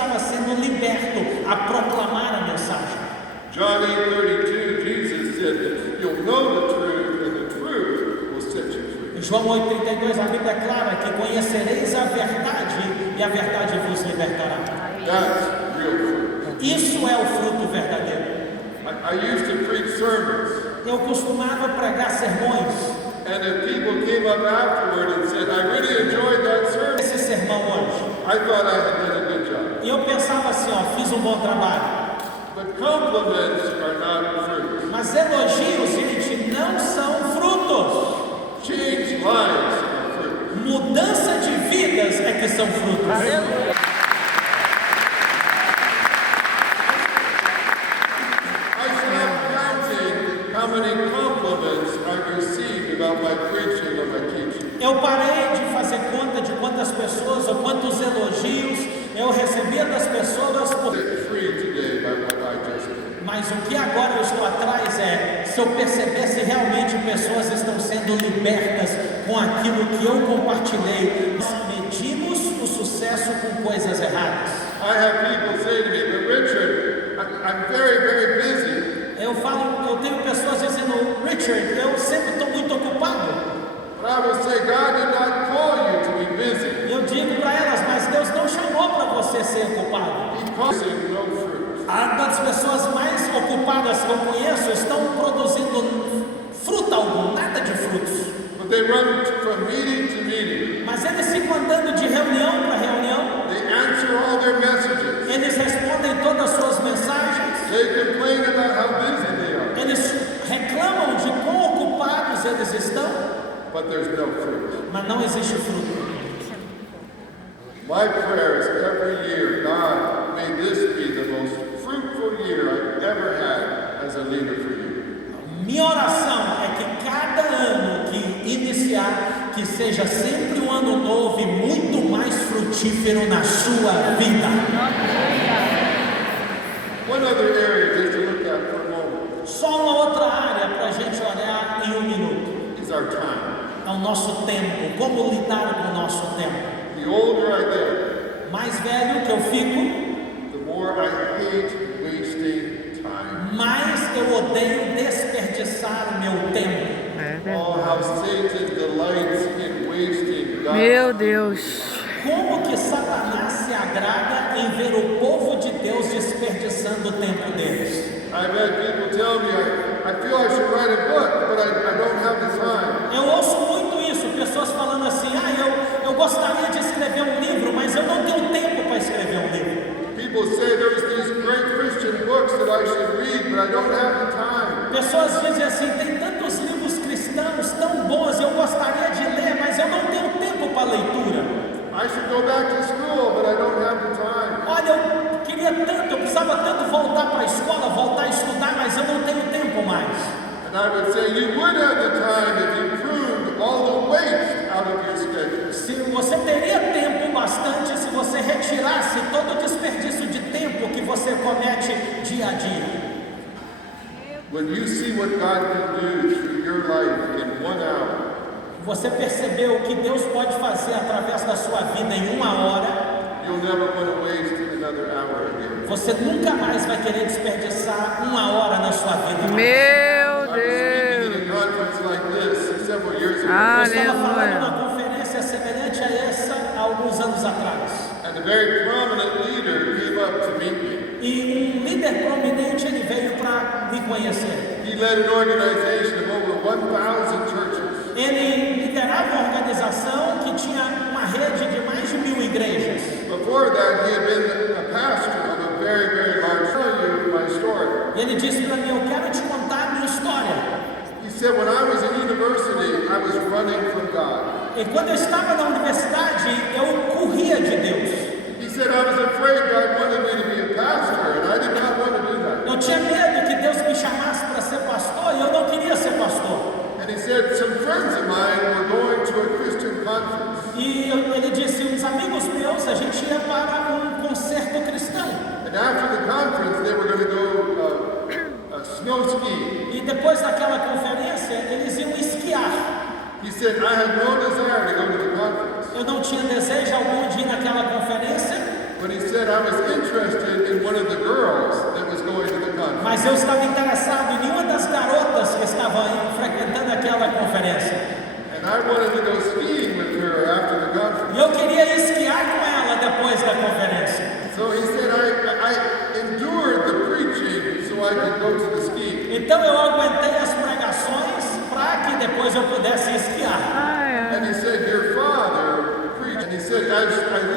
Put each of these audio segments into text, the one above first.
estava sendo liberto a proclamar a mensagem. John 8:32, Jesus said, "You'll know the truth, and the truth will set you free." Em João 8,32, a Bíblia é clara que conhecereis a verdade e a verdade vos libertará. That's real fruit. Isso é o fruto verdadeiro. I used to preach sermons, Eu costumava pregar sermões. and if people came up afterward and said, "I really enjoyed that sermon," Esse sermão hoje. I thought I had done a good job. E eu pensava assim, ó, fiz um bom trabalho. But compliments are not fruit. Mas elogios, gente, não são frutos. Change lives are fruit. Mudança de vidas é que são frutos. I stopped counting how many compliments I received about my preaching or my teaching. Eu parei de fazer conta de quantas pessoas ou quantos elogios eu recebia das pessoas. Set free today by what I just did. Mas o que agora eu estou atrás é se eu perceber se realmente pessoas estão sendo libertas com aquilo que eu compartilhei. Nós medimos o sucesso com coisas erradas. I have people say to me, "But Richard, I'm very, very busy." Eu tenho pessoas dizendo, Richard, eu sempre estou muito ocupado. But I will say, God did not call you to be busy. Eu digo para elas, mas Deus não chamou para você ser ocupado. He calls you no fruit. As pessoas mais ocupadas que eu conheço estão produzindo fruto algum, nada de frutos. But they run from meeting to meeting. Mas eles ficam andando de reunião para reunião. They answer all their messages. Eles respondem todas as suas mensagens. They complain about how busy they are. Eles reclamam de quão ocupados eles estão. But there's no fruit. Mas não existe fruto. My prayer is every year, God, may this be the most fruitful year I've ever had as a leader for you. Minha oração é que cada ano que iniciar, que seja sempre um ano novo e muito mais frutífero na sua vida. One other area just to look at for a moment Só uma outra área para a gente olhar em um minuto. is our time. É o nosso tempo. Como lidar com o nosso tempo. The older I get, Mais velho que eu fico, the more I hate wasting time. mais eu odeio desperdiçar o meu tempo. Oh, how Satan delights in wasting God's Meu Deus. Como que Satanás se agrada em ver o povo de Deus desperdiçando o tempo deles? I've had people tell me, I feel I should write a book, but I don't have the time. Eu ouço muito isso, pessoas falando assim, eu gostaria de escrever um livro, mas eu não tenho tempo para escrever um livro. People say there's these great Christian books that I should read, but I don't have the time. Pessoas dizem assim, tem tantos livros cristãos tão bons, eu gostaria de ler, mas eu não tenho tempo para leitura. I should go back to school, but I don't have the time. Olha, eu queria tanto, eu precisava tanto voltar para a escola, voltar a estudar, mas eu não tenho tempo mais. And I would say you would have the time if you pruned all the waste out of your schedule. Se você teria tempo bastante se você retirasse todo o desperdício de tempo que você comete dia a dia. When you see what God can do through your life in 1 hour, Você percebeu o que Deus pode fazer através da sua vida em 1 hora? you'll never want to waste another hour again. Você nunca mais vai querer desperdiçar 1 hora na sua vida. Meu I was Deus. speaking in a conference like this several years ago, Eu estava falando Aleluia. numa conferência semelhante a essa há alguns anos atrás. and a very prominent leader came up to meet me. E um líder prominente ele veio para me conhecer. He led an organization of over 1,000 churches. Ele liderava uma organização que tinha uma rede de mais de 1000 igrejas. Before that, he had been a pastor of a very, very large. I'll tell you my story. E ele disse para mim, eu quero te contar a minha história. He said, when I was in university, I was running from God. E quando eu estava na universidade, eu corria de Deus. He said, I was afraid God wanted me to be a pastor, and I did not want to do that. Eu tinha medo que Deus me chamasse para ser pastor e eu não queria ser pastor. And he said, some friends of mine were going to a Christian conference. E ele disse, uns amigos meus, a gente ia para um concerto cristão. And after the conference, they were going to go snow ski. E depois daquela conferência, eles iam esquiar. He said, I had no desire to go to the conference. Eu não tinha desejo algum de ir naquela conferência, But he said, I was in interested in one of the girls that was going to the conference. Mas eu estava interessado em uma das garotas que estavam frequentando aquela conferência. And I wanted to go skiing with her after the conference. E eu queria esquiar com ela depois da conferência. So he said, I endured the preaching so I could go to the skiing. Então eu aguentei as pregações para que depois eu pudesse esquiar. And he said, your father preached. And he said, I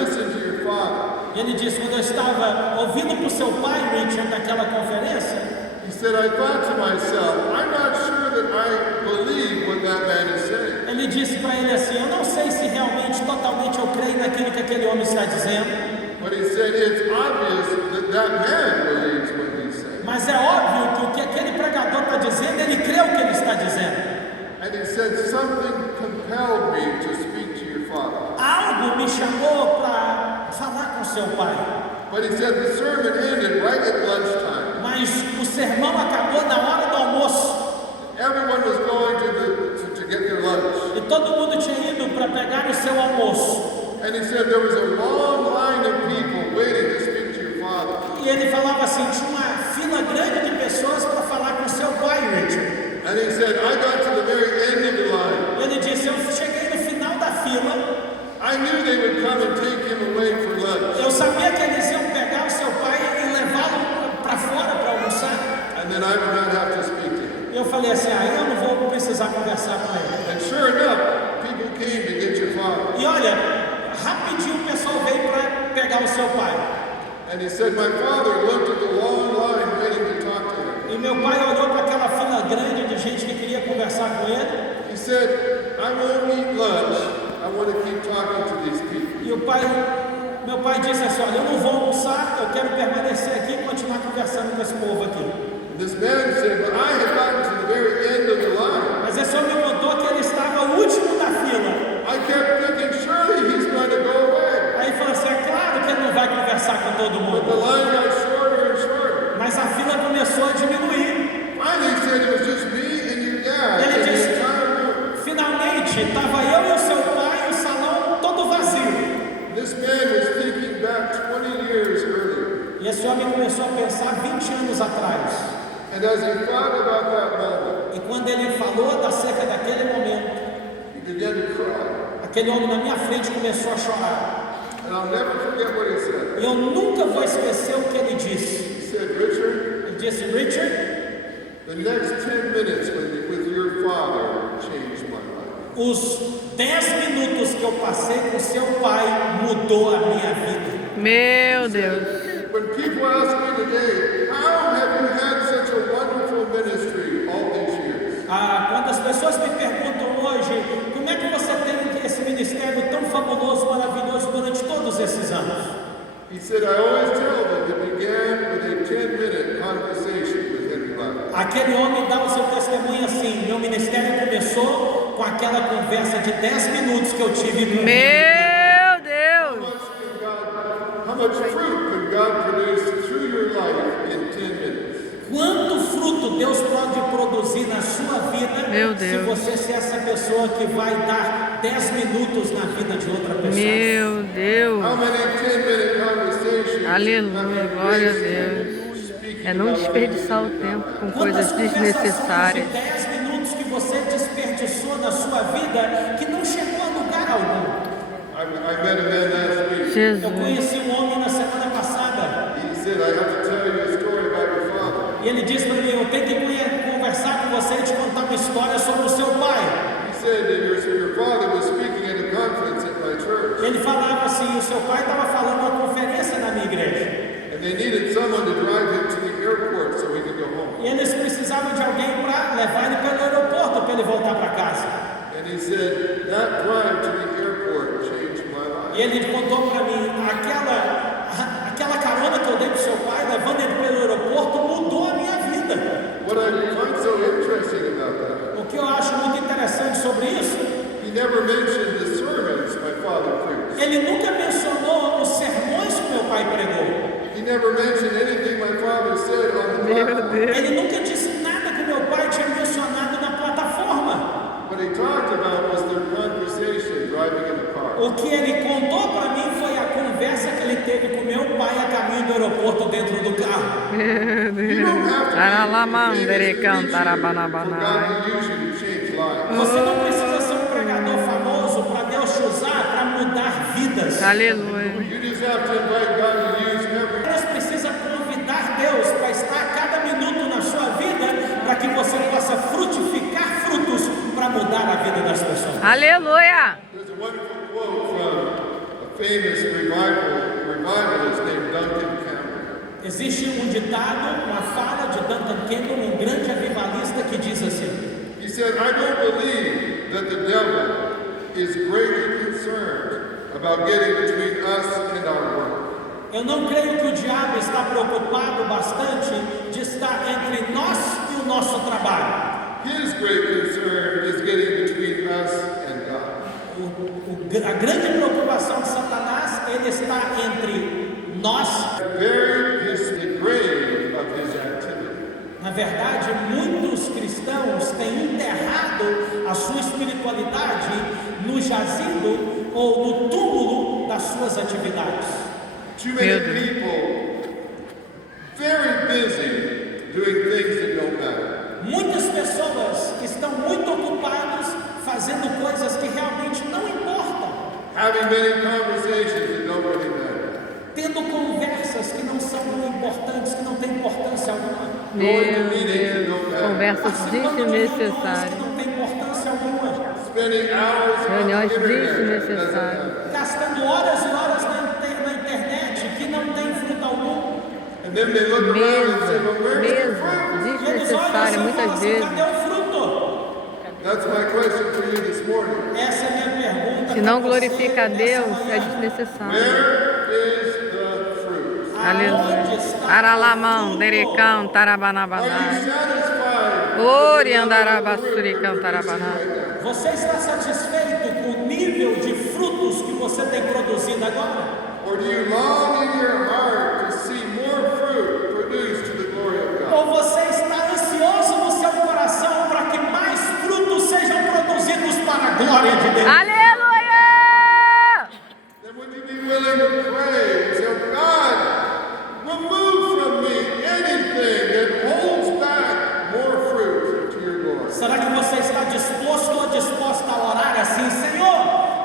listened to your father. E ele disse, quando eu estava ouvindo para o seu pai, Richard, naquela conferência, He said, I thought to myself, I'm not sure that I believe what that man is saying. ele disse para ele assim, eu não sei se realmente, totalmente eu creio naquilo que aquele homem está dizendo, But he said, it's obvious that that man believes what he's saying. mas é óbvio que o que aquele pregador está dizendo, ele crê o que ele está dizendo. And he said, something compelled me to speak to your father. Algo me chamou para falar com seu pai, But he said the sermon ended right at lunchtime. mas o sermão acabou na hora do almoço. Everyone was going to get their lunch. E todo mundo tinha ido para pegar o seu almoço. And he said there was a long line of people waiting to speak to your father. E ele falava assim, tinha uma fila grande de pessoas para falar com seu pai, Richard. And he said, I got to the very end of the line. Ele disse, eu cheguei no final da fila. I knew they would come and take him away for lunch. Eu sabia que eles iam pegar o seu pai e levá-lo para fora para almoçar. And then I would not have to speak to him. Eu falei assim, eu não vou precisar conversar com ele. And sure enough, people came to get your father. E olha, rapidinho o pessoal veio para pegar o seu pai. And he said, my father looked at the long line waiting to talk to him. E meu pai olhou para aquela fila grande de gente que queria conversar com ele. He said, I won't eat lunch. I want to keep talking to these people. E meu pai disse assim, olha, eu não vou almoçar, eu quero permanecer aqui e continuar conversando com esse povo aqui. This man said, but I had gotten to the very end of the line. Mas esse homem me contou que ele estava o último da fila. I kept thinking, surely he's going to go away. Aí falou assim, é claro que ele não vai conversar com todo But the mundo. line got shorter and shorter. Mas a fila começou a diminuir. Finally, he said it was just me and your dad Ele in the disse, entire room. finalmente, estava eu e o seu pai e o salão todo vazio. This man was thinking back 20 years earlier. E esse homem começou a pensar 20 anos atrás. And as he thought about that moment, E quando ele falou acerca daquele momento, he began to cry. aquele homem na minha frente começou a chorar. And I'll never forget what he said. E eu nunca vou esquecer o que ele disse. He said, Richard, Ele disse, Richard, the next 10 minutes with your father changed my life. os 10 minutos que eu passei com seu pai mudou a minha vida. Meu Deus. When people ask me today, how have you had such a wonderful ministry all these years? Quando as pessoas me perguntam hoje, como é que você tem esse ministério tão fabuloso, maravilhoso durante todos esses anos? He said, I always tell them it began with a 10-minute conversation with Henry Black. Aquele homem dá o seu testemunho assim, meu ministério começou com aquela conversa de 10 minutos que eu tive com ele. Meu Deus. How much fruit could God produce through your life in 10 minutes? Quanto fruto Deus pode produzir na sua vida Meu se Deus. você ser essa pessoa que vai dar 10 minutos na vida de outra pessoa? Meu Deus. How many 10-minute conversations Aleluia, glória a Deus. É não desperdiçar o tempo com coisas desnecessárias. De 10 minutos que você desperdiçou na sua vida que não chegou a lugar algum. I met a man last week. Eu Jesus. conheci um homem na semana passada He said, I have to tell you a story about your father. e ele disse para mim, eu tenho que conversar com você e te contar uma história sobre o seu pai. He said that your father was speaking at a conference at my church. Ele falava assim, o seu pai estava falando uma conferência na minha igreja. And they needed someone to drive him to the airport so he could go home. E eles precisavam de alguém para levar ele pelo aeroporto para ele voltar para casa. And he said, that drive to the airport changed my life. E ele contou para mim, aquela carona que eu dei para o seu pai, levando ele pelo aeroporto, mudou a minha vida. What I find so interesting about that, O que eu acho muito interessante sobre isso, he never mentioned the sermons my father preached. ele nunca mencionou os sermões que meu pai pregou. He never mentioned anything my father said on the Meu platform. Deus. Ele nunca disse nada que meu pai tinha mencionado na plataforma. What he talked about was their conversation driving in the car. O que ele contou para mim foi a conversa que ele teve com meu pai a caminho caminho do aeroporto dentro do carro. Meu Deus. Aralamandere cantarabanabana. God to use you to change lives. Você não precisa ser um pregador famoso para Deus te usar para mudar vidas. Aleluia. You just have to invite God to use every. Deus precisa convidar Deus para estar a cada minuto na sua vida para que você possa frutificar frutos para mudar a vida das pessoas. Aleluia. There's a wonderful quote from a famous revivalist named Duncan Campbell. Existe um ditado, uma fala de Duncan Campbell, um grande avivalista, que diz assim: He said, I don't believe that the devil is greatly concerned about getting between us and our work. eu não creio que o diabo está preocupado bastante de estar entre nós e o nosso trabalho. His great concern is getting between us and God. A grande preocupação de Satanás, ele está entre nós. Buried the grave of his activity. Na verdade, muitos cristãos têm enterrado a sua espiritualidade no jazigo ou no túmulo das suas atividades. Too many people very busy doing things that don't matter. Muitas pessoas estão muito ocupadas fazendo coisas que realmente não importam, Having many conversations that don't really matter. tendo conversas que não são importantes, que não têm importância alguma, Meu Deus. Conversas participando de reuniões que desnecessárias. não têm importância alguma, Spending hours on the Reuniões internet. desnecessárias. gastando horas e horas na internet que não tem fruto algum. And then they look around and say, well, where's the fruit? E eles olham Desnecessária assim e falam muitas assim: vezes. cadê o fruto? That's my question for you this morning. Essa é a minha pergunta. Se não para você glorifica a nessa Deus, manhã. é desnecessário. Where is the fruit? Aleluia. Aralamão, derecão, Are you tarabanabana. satisfied? Ori andarabasuricão, tarabaná. Você está satisfeito com o nível de frutos que você tem produzido agora? Or do you long in your heart to see more fruit produced to the glory of God? Ou você está ansioso no seu coração para que mais frutos sejam produzidos para a glória de Deus? Aleluia! Then would you be willing to pray and say, oh God, remove from me anything that holds back more fruit to your glory? Será que você está disposto ou disposta a orar assim: Senhor,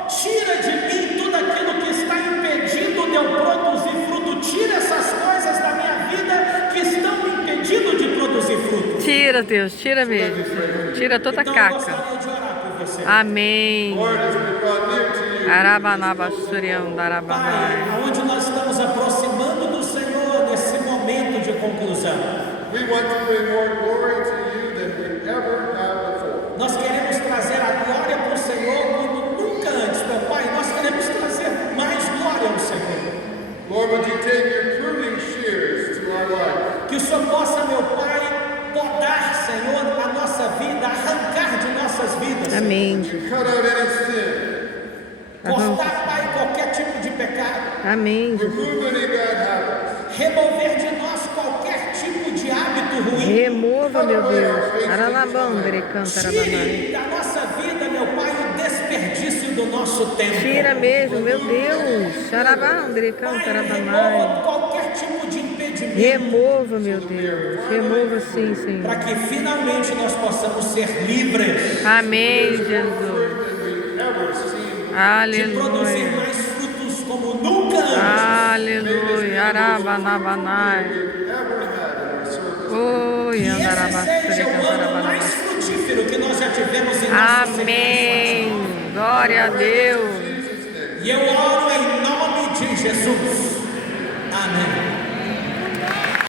tira de mim tudo aquilo que está impedindo de eu produzir fruto, tira essas coisas da minha vida que estão me impedindo de produzir fruto? Tira, Deus, tira mesmo. Senhor. Tira toda a Então eu caca. gostaria de orar por você. Amém. Lord, as we draw near to you, Arabanabasurião, darabanai. Pai, aonde nós estamos aproximando do Senhor nesse momento de conclusão, we want to bring more glory to you than we ever have before. nós queremos trazer a glória para o Senhor como nunca antes, meu Pai. Nós queremos trazer mais glória ao Senhor. Lord, would you take your pruning shears to our life? Que o Senhor possa, meu Pai, podar, Senhor, a nossa vida, arrancar de nossas vidas. Amém. Cut out any sin. Cortar, Pai, qualquer tipo de pecado. Amém, Jesus. Remove any bad habits. Remover de nós qualquer tipo de hábito ruim. Remova, meu Deus. Aralabão, derecão, tarabanai. Tire da nossa vida, meu Pai, o desperdício do nosso tempo. Tira mesmo, meu Deus. Xarabão, derecão, Pai, tarabanai. remova qualquer tipo de impedimento. Remova, meu Deus. Remova sim, Senhor. Para que finalmente nós possamos ser livres Amém, Jesus. Than we've ever seen. de produzir Aleluia. mais frutos como nunca antes. Aleluia. Arabanabanai. We've ever had in our service. Oi, Que esse seja andarabasurica, o ano tarabanai. mais frutífero que nós já tivemos em nossa Amém. Glória a Deus. E eu oro em nome de Jesus. Amém.